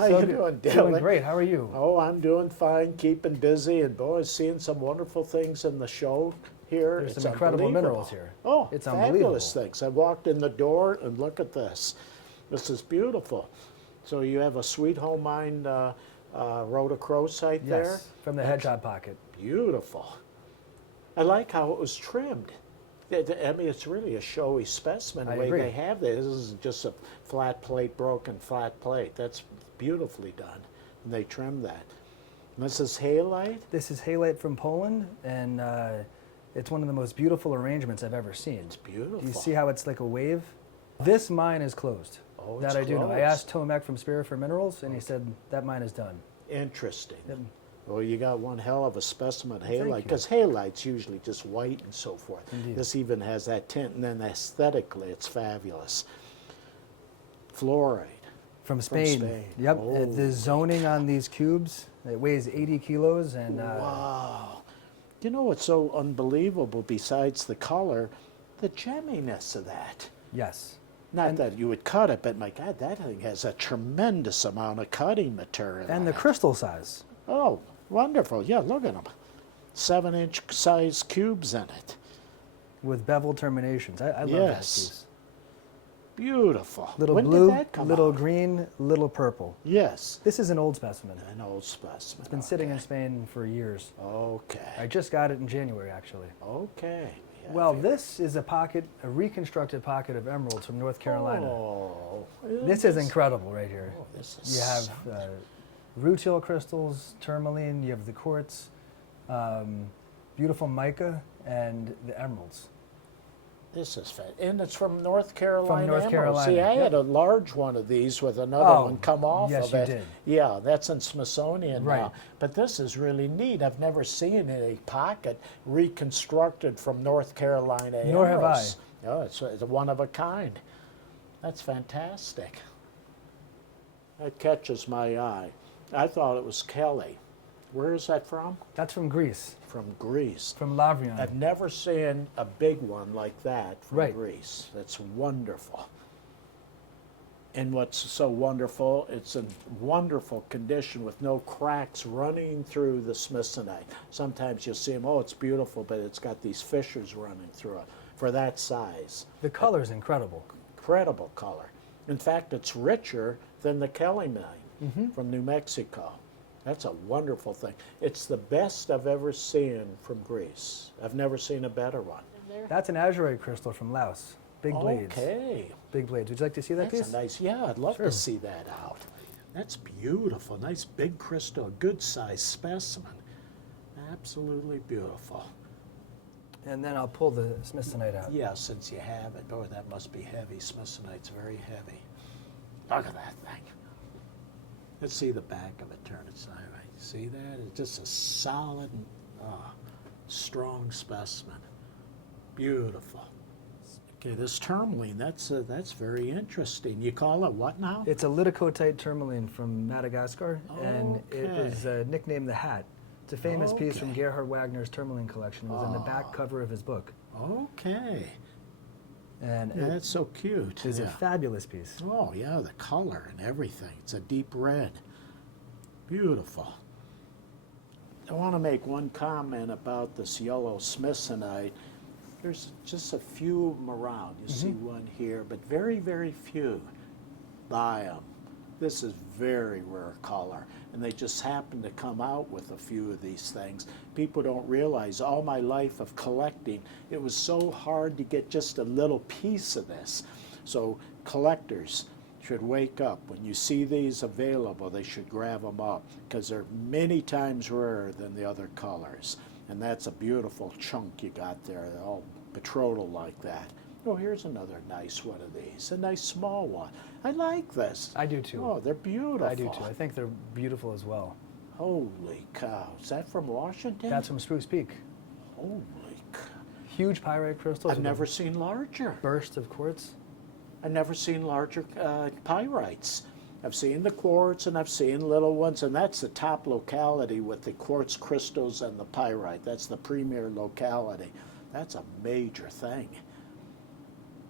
How you doing, Dylan? Doing great. How are you? Oh, I'm doing fine, keeping busy, and boy, seeing some wonderful things in the show here. There's It's some incredible unbelievable. minerals here. Oh, it's fabulous unbelievable. things. I walked in the door and look at this. This is beautiful. So you have a Sweet Home Mine rhodochrosite there? Yes, from the hedgehog pocket. Beautiful. I like how it was trimmed. I mean, it's really a showy specimen the I way agree. they have this. This is just a flat plate, broken flat plate. That's beautifully done. And they trimmed that. And this is halite? This is halite from Poland, and it's one of the most beautiful arrangements I've ever seen. It's beautiful. Do you see how it's like a wave? This mine is closed. Oh, that it's I do know. I closed. asked Tomek from Spirit for Minerals, and he said that mine is done. Interesting. Yep. Well, you got one hell of a specimen Thank halite, you. because halite's usually just white and so forth. Indeed. This even has that tint, and then aesthetically, it's fabulous. Fluorite. From Spain. Spain. Yep. Holy The zoning on these cubes, it weighs 80 kilos, and Wow. You know what's so unbelievable besides the color? The gemminess of that. yes. Not that you would cut it, but my God, that thing has a tremendous amount of cutting material. And in the it. crystal size. Oh, wonderful. Yeah, look at them. 7-inch size cubes in it. With bevel terminations. I love that Yes. piece. Beautiful. Little When blue, did that come little out? green, little purple. Yes. This is an old specimen. An old specimen. It's been sitting in Spain for years. Okay. I just got it in January, actually. Okay. Yeah, Well, very- this is a pocket, a reconstructed pocket of emeralds from North Carolina. Oh, This is incredible right here. Oh, this is You have rutile crystals, tourmaline, you have the quartz, beautiful mica, and the emeralds. This is fat. And it's from North Carolina. North Emerald. Carolina, See, I yep. had a large one of these with another Oh, one come off yes, of you it. did. Yeah, that's in Smithsonian Right. now. But this is really neat. I've never seen a pocket reconstructed from North Carolina Nor have I. emeralds. Oh, it's one of a kind. That's fantastic. That catches my eye. I thought it was Kelly. Where is that from? That's from Greece, From Greece. from Lavrion. I've never seen a big one like that from Right. Greece. That's wonderful. And what's so wonderful, it's in wonderful condition with no cracks running through the smithsonite. Sometimes you'll see them, oh, it's beautiful, but it's got these fissures running through it for that size. The color's incredible. Incredible color. In fact, it's richer than the Kelly mine from New Mexico. That's a wonderful thing. It's the best I've ever seen from Greece. I've never seen a better one. That's an azurite crystal from Laos. Big blades. Okay. Big blades. Would you like to see that That's piece? a nice, yeah, I'd love Sure. to see that out. That's beautiful. Nice big crystal, a good size specimen. Absolutely beautiful. And then I'll pull the smithsonite out. Yeah, since you have it. Oh, that must be heavy. Smithsonite's very heavy. Look at that thing. Let's see the back of it. Turn it sideways. See that? It's just a solid, strong specimen. Beautiful. Okay, this tourmaline, that's very interesting. You call it what now? It's a lidocotite tourmaline from Madagascar, and it Okay. is nicknamed the Hat. It's a famous piece from Okay. Gerhard Wagner's tourmaline collection. It was in the back cover of his book. Okay. And Yeah, it that's so cute. is Yeah. a fabulous piece. Oh, yeah, the color and everything. It's a deep red. Beautiful. I want to make one comment about this yellow smithsonite. There's just a few of them around. You see one here, but very, very few buy them. This is very rare color, and they just happen to come out with a few of these things. People don't realize all my life of collecting, it was so hard to get just a little piece of this. So collectors should wake up. When you see these available, they should grab them up because they're many times rarer than the other colors. And that's a beautiful chunk you got there, they're all betrothal like that. Oh, here's another nice one of these, a nice small one. I like this. I do too. Oh, they're beautiful. I do too. I think they're beautiful as well. Holy cow. Is that from Washington? That's from Spruce Peak. Holy cow. Huge pyrite crystals. I've with never a seen larger. burst of quartz. I've never seen larger pyrites. I've seen the quartz and I've seen little ones, and that's the top locality with the quartz crystals and the pyrite. That's the premier locality. That's a major thing.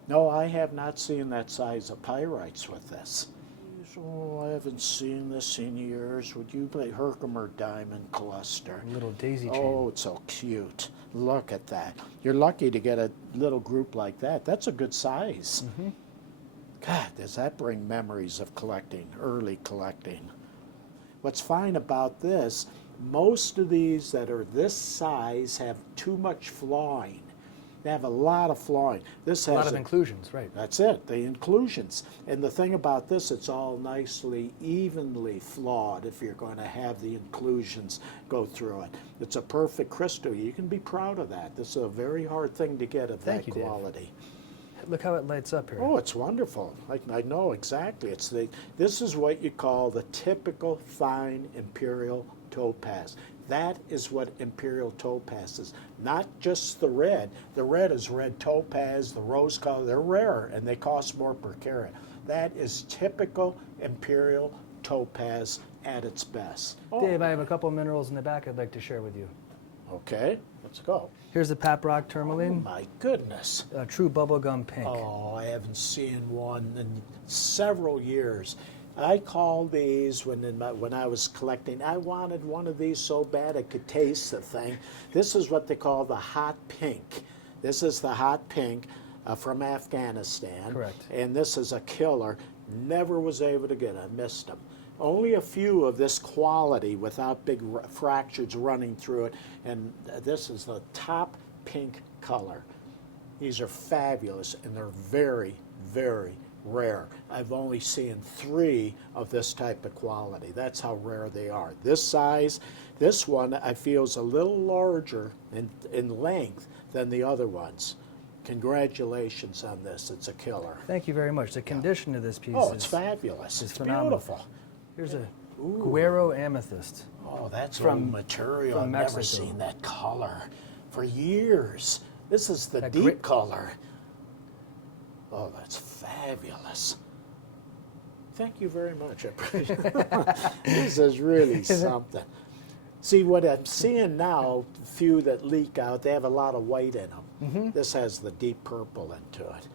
No, I have not seen that size of pyrites with this. So haven't seen this in years. Would you play Herkimer diamond cluster? Little daisy chain. Oh, it's so cute. Look at that. You're lucky to get a little group like that. That's a good size. God, does that bring memories of collecting, early collecting. What's fine about this, most of these that are this size have too much flawing. They have a lot of flawing. This has A lot of inclusions, right. That's it, the inclusions. And the thing about this, it's all nicely, evenly flawed if you're going to have the inclusions go through it. It's a perfect crystal. You can be proud of that. This is a very hard thing to get of Thank that you, Dave. quality. Look how it lights up here. Oh, it's wonderful. I know exactly. This is what you call the typical fine Imperial Topaz. That is what Imperial Topaz is. Not just the red. The red is red topaz, the rose color. They're rare and they cost more per carat. That is typical Imperial Topaz at its best. Oh, Dave, I have a couple of minerals in the back I'd like to share with you. okay, let's go. Here's the Rock Oh, Tourmaline, my goodness. true bubblegum pink. Oh, I haven't seen one in several years. I called these when I was collecting. I wanted one of these so bad I could taste the thing. This is what they call the hot pink. This is the hot pink from Afghanistan. Correct. And this is a killer. Never was able to get it. I missed them. Only a few of this quality without big fractures running through it. And this is the top pink color. These are fabulous and they're very, very rare. I've only seen 3 of this type of quality. That's how rare they are. This size, this one I feel is a little larger in length than the other ones. Congratulations on this. It's a killer. Thank you very much. The condition of this piece Oh, is it's fabulous. it's It's phenomenal. beautiful. Here's a Ooh. Guero Amethyst. Oh, that's From- old material. from I've never Mexico. seen that color for years. This is the That deep great- color. Oh, that's fabulous. Thank you very much. I appreciate This is really something. See, what I'm seeing now, few that leak out, they have a lot of white in them. This has the deep purple into it.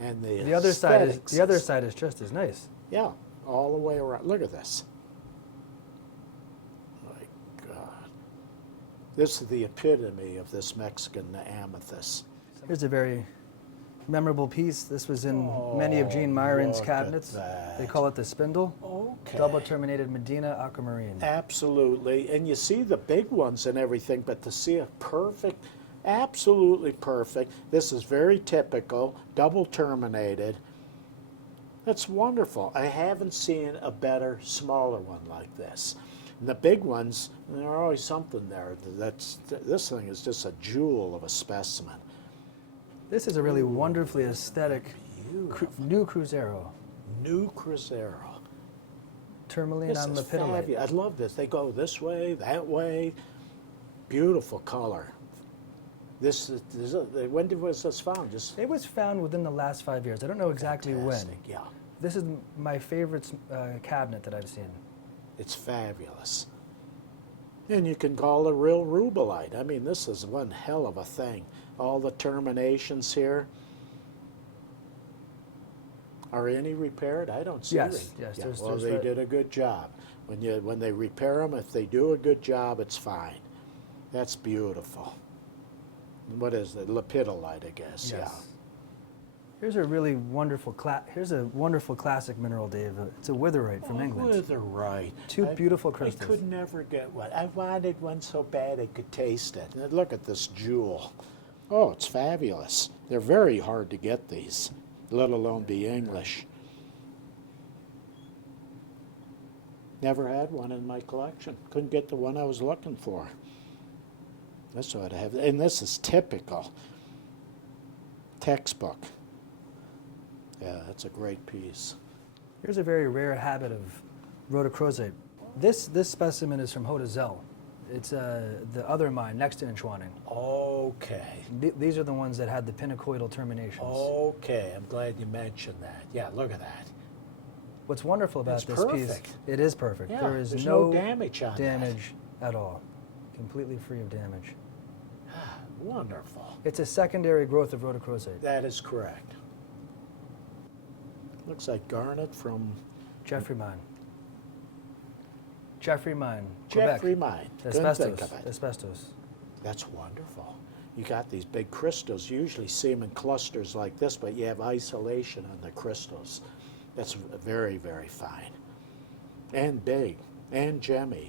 And The other side is aesthetics just as nice. yeah, all the way around. Look at this. My God. This is the epitome of this Mexican amethyst. Here's a very memorable piece. This was in many of Gene Myron's look at cabinets. that. They call it the spindle. Okay. Double terminated Medina Aquamarine. Absolutely. And you see the big ones and everything, but to see a perfect, absolutely perfect, this is very typical, double terminated. That's wonderful. I haven't seen a better, smaller one like this. And the big ones, there's always something there. This thing is just a jewel of a specimen. This is a really wonderfully aesthetic new Cruzeiro. New Cruzeiro. Tourmaline This on is Lepidolite. fabulous. I love this. They go this way, that way. Beautiful color. When was this found? Just It was found within the last 5 years. I don't know exactly fantastic. when. Yeah, This is my favorite cabinet that I've seen. it's fabulous. And you can call it real rubellite. I mean, this is one hell of a thing. All the terminations here. Are any repaired? I don't see Yes, any. yes, Yeah, there's- well, there's they the- did a good job. When they repair them, if they do a good job, it's fine. That's beautiful. What is it? Lepidolite, I guess. Yeah. Here's a really wonderful classic mineral, Dave. It's a witherite from England. Witherite. Two beautiful crystals. I could never get one. I wanted one so bad I could taste it. And look at this jewel. Oh, it's fabulous. They're very hard to get these, let alone be English. Never had one in my collection. Couldn't get the one I was looking for. This ought to have, and this is typical. Textbook. Yeah, that's a great piece. Here's a very rare habit of rhodochrosite. This specimen is from Hodazel. It's the other mine next to Inchwanning. Okay. These are the ones that had the pinacoidal terminations. Okay, I'm glad you mentioned that. Yeah, look at that. What's wonderful about It's this perfect. piece, it is perfect. Yeah, there is there's no no damage on that. damage at all. Completely free of damage. Wonderful. It's a secondary growth of rhodochrosite. That is correct. Looks like garnet from Jeffrey mine. Jeffrey Mine, Quebec. Jeffrey Mine. Couldn't think Asbestos. of it. Asbestos. That's wonderful. You got these big crystals. You usually see them in clusters like this, but you have isolation on the crystals. That's very, very fine. And big. And gemmy.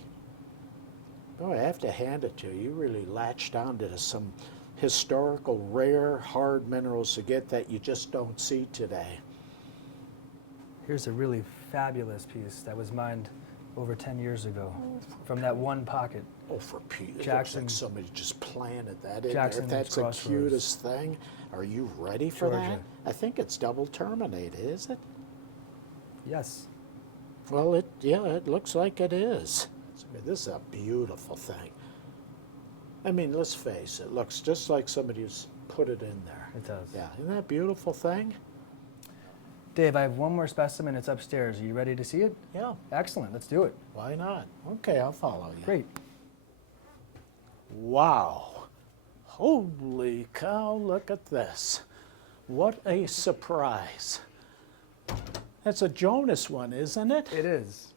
Oh, I have to hand it to you. You really latched onto some historical, rare, hard minerals to get that you just don't see today. Here's a really fabulous piece that was mined over 10 years ago from that one pocket. Oh, for Pete, it Jackson- looks like somebody just planted that in Jackson there. If that's the Crossroads. cutest thing, are you ready for that? Georgia. I think it's double terminated, is it? Yes. Well, it looks like it is. This is a beautiful thing. I mean, let's face it, looks just like somebody who's put it in there. It does. Yeah, isn't that a beautiful thing? Dave, I have one more specimen. It's upstairs. Are you ready to see it? Yeah, Excellent. Let's do it. why not? Okay, I'll follow you. Great. Wow. Holy cow, look at this. What a surprise. That's a Jonas one, isn't it? It is.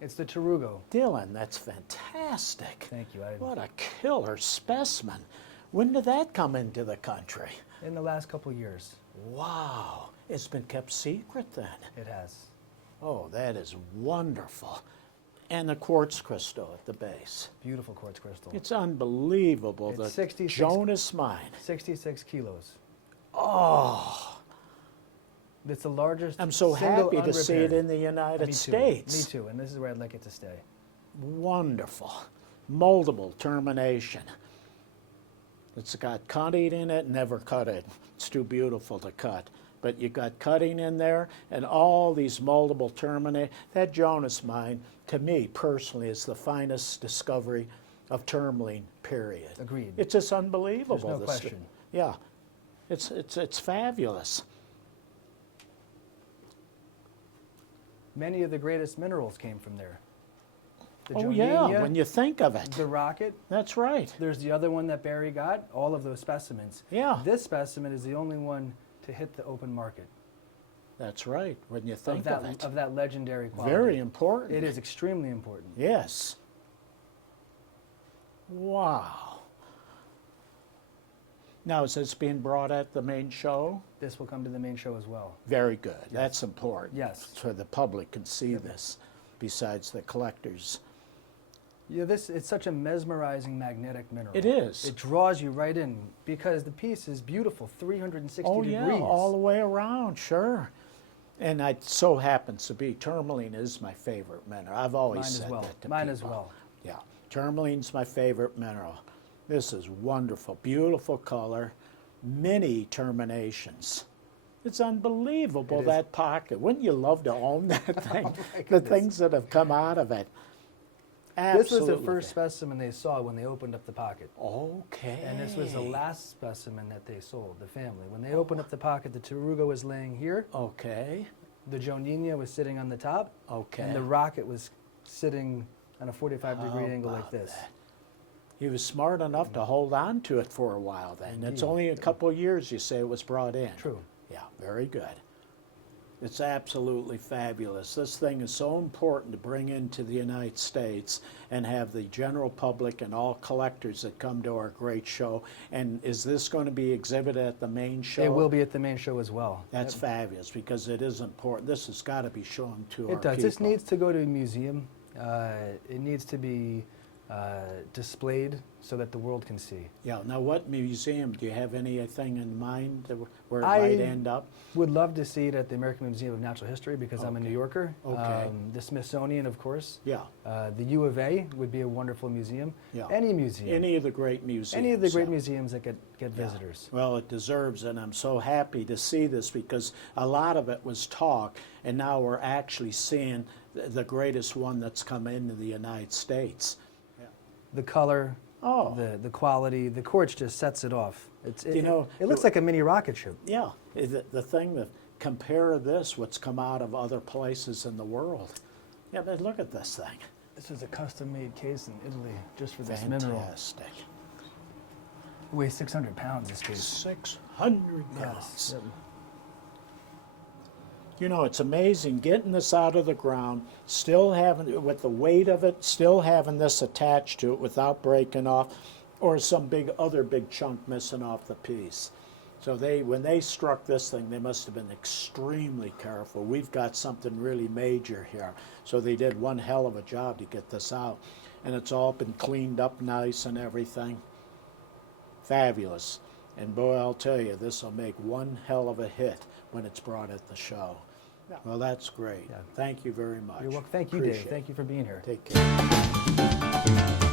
It's the Tarugo. Dylan, that's fantastic. Thank you. What a killer specimen. When did that come into the country? In the last couple years, Wow. It's been kept secret then. it has. Oh, that is wonderful. And the quartz crystal at the base. Beautiful quartz crystal. It's unbelievable. It's The 66 Jonas Mine. 66 kilos. Oh, It's the largest. I'm so single happy to see it unrepaired. in the United Me too. States. Me too. And this is where I'd like it to stay. Wonderful. Moldable termination. It's got cutting in it, never cut it. It's too beautiful to cut. But you got cutting in there and all these moldable terminae. That Jonas Mine, to me personally, is the finest discovery of tourmaline, period. Agreed. It's just unbelievable. There's no this- question. Yeah. It's fabulous. Many of the greatest minerals came from there. The Oh yeah, Jonia, when you think of it. the rocket. That's right. There's the other one that Barry got. All of those specimens. Yeah. This specimen is the only one to hit the open market That's right, when you think of of it. that legendary quality. Very important. It is extremely important. Yes. Wow. Now, is this being brought at the main show? This will come to the main show as well. Very good. That's important. Yes. So the public can see this, besides the collectors. Yeah, it's such a mesmerizing magnetic mineral. It is. It draws you right in because the piece is beautiful, 360 Oh, degrees. yeah, all the way around, sure. And it so happens to be, tourmaline is my favorite mineral. I've always Mine as said well. that to Mine people. as well. Yeah, tourmaline's my favorite mineral. This is wonderful, beautiful color, many terminations. It's unbelievable, It is. that pocket. Wouldn't you love to own that thing? my The goodness. things that have come out of it. This was Absolutely. the first specimen they saw when they opened up the pocket. Okay. And this was the last specimen that they sold, the family. When they opened up the pocket, the Tarugo was laying here, Okay. the Jonia was sitting on the top, Okay. and the rocket was sitting on a 45-degree How angle like about this. that? He was smart enough to hold on to it for a while then. It's Indeed. only a couple of years, you say, it was brought in. True. Yeah, very good. It's absolutely fabulous. This thing is so important to bring into the United States and have the general public and all collectors that come to our great show. And is this going to be exhibited at the main show? It will be at the main show as well. That's fabulous because it is important. This has got to be shown to our It does. people. This needs to go to a museum. It needs to be displayed so that the world can see. Yeah. Now, what museum? Do you have anything in mind where it I- might end up? Would love to see it at the American Museum of Natural History because I'm a New Yorker. Okay. The Smithsonian, of course. Yeah. The U of A would be a wonderful museum. Yeah. Any museum. Any of the great museums. Any of the great yeah. museums that get Yeah. visitors. Well, it deserves, and I'm so happy to see this because a lot of it was talk, and now we're actually seeing the greatest one that's come into the United States. The color, Oh. the quality, the quartz just sets it off. You know, it looks like a mini rocket ship. Yeah, the thing that compare this, what's come out of other places in the world. Yeah, but look at this thing. This is a custom-made case in Italy just for this mineral. Fantastic. It weighs 600 pounds, this case. 600 pounds. Yes. Yep. You know, it's amazing getting this out of the ground, still having, with the weight of it, still having this attached to it without breaking off, or some other big chunk missing off the piece. So when they struck this thing, they must have been extremely careful. We've got something really major here. So they did one hell of a job to get this out. And it's all been cleaned up nice and everything. Fabulous. And boy, I'll tell you, this will make one hell of a hit when it's brought at the show. Yeah. Well, that's great. Yeah. Thank you very much. You're welcome. Thank you, Appreciate Dave. Thank you for being here. it. Take care.